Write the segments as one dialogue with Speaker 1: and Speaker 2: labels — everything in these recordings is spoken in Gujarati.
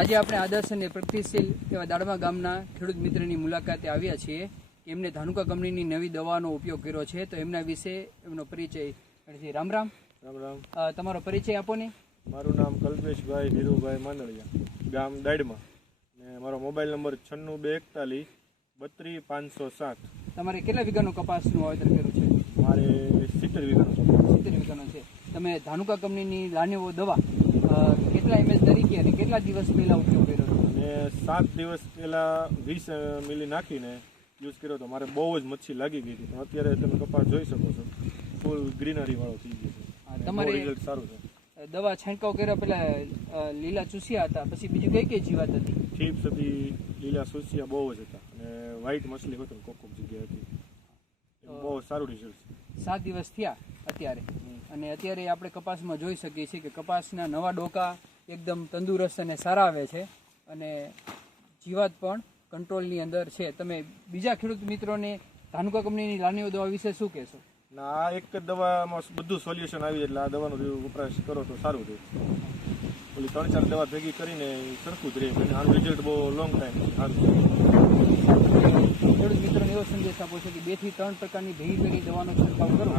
Speaker 1: આજે આપણે આદર્શ અને પ્રગતિશીલ એવા દાડમા ગામના ખેડૂત મિત્રની મુલાકાતે આવ્યા છીએ. એમને ધાનુકા કંપનીની નવી દવાનો ઉપયોગ કર્યો છે. તો એમના વિશે એમનો પરિચય રામ રામ.
Speaker 2: રામ રામ.
Speaker 1: તમારો પરિચય આપો ને.
Speaker 2: મારું નામ કલ્પેશભાઈ ધીરુભાઈ માંડળિયા ગામ દાડમાં. ને મારો મોબાઈલ નંબર છન્નું બે એકતાલીસ બત્રીસ પાંચસો સાત.
Speaker 1: તમારે કેટલા વીઘાનું કપાસનું વાવેતર કર્યું છે?
Speaker 2: મારે સિત્તેર વીઘાનો છે.
Speaker 1: સિત્તેર વીઘાનો છે. તમે ધાનુકા કંપનીની લાનેવો દવા કેટલા એમએચ તરીકે અને કેટલા દિવસ પહેલા ઉપયોગ કર્યો હતો?
Speaker 2: મેં સાત દિવસ પહેલા વીસ મિલી નાખીને યુઝ કર્યો તો મારે બહુ જ મચ્છી લાગી ગઈ હતી. અત્યારે તમે કપાસ જોઈ શકો છો. ફૂલ ગ્રીનરી વાળો થઈ ગયો છે.
Speaker 1: તમારે-
Speaker 2: રિઝલ્ટ સારું છે.
Speaker 1: દવા છંટકાવ કર્યા પહેલા લીલા ચૂસ્યા હતા. પછી બીજી કઈ કઈ જીવાત હતી?
Speaker 2: ઠીપ હતી લીલા સુસિયા બહુ જ હતા. અને વ્હાઈટ મછલી હતી કોક કોક જગ્યાએ હતી બહુ સારું રિઝલ્ટ
Speaker 1: સાત દિવસ થયા અત્યારે. અને અત્યારે આપણે કપાસમાં જોઈ શકીએ છીએ કે કપાસના નવા ડોકા એકદમ તંદુરસ્ત અને સારા આવે છે અને જીવાત પણ કંટ્રોલની અંદર છે. તમે બીજા ખેડૂત મિત્રોને ધાનુકા કંપનીની લાનીઓ દવા વિશે શું કહેશો?
Speaker 2: ના, આ એક દવામાં બધું સોલ્યુશન આવી જાય એટલે આ દવાનો વપરાશ કરો તો સારું રહે. ઓલી ત્રણ ચાર દવા ભેગી કરીને સરખું જ રહે. આનું રિઝલ્ટ બહુ લોંગ ટાઈમ સારું છે
Speaker 1: ખેડૂત મિત્રોને એવો સંદેશ આપો છો કે બેથી ત્રણ પ્રકારની ભેગી ભેગી દવાનો છંટકાવ કરો.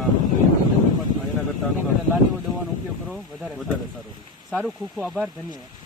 Speaker 1: એની
Speaker 2: કરતાં
Speaker 1: એના દવાનો ઉપયોગ કરો. વધારે સારું.
Speaker 2: વધારે સારું.
Speaker 1: સારું ખૂબ ખૂબ આભાર. ધન્યવાદ.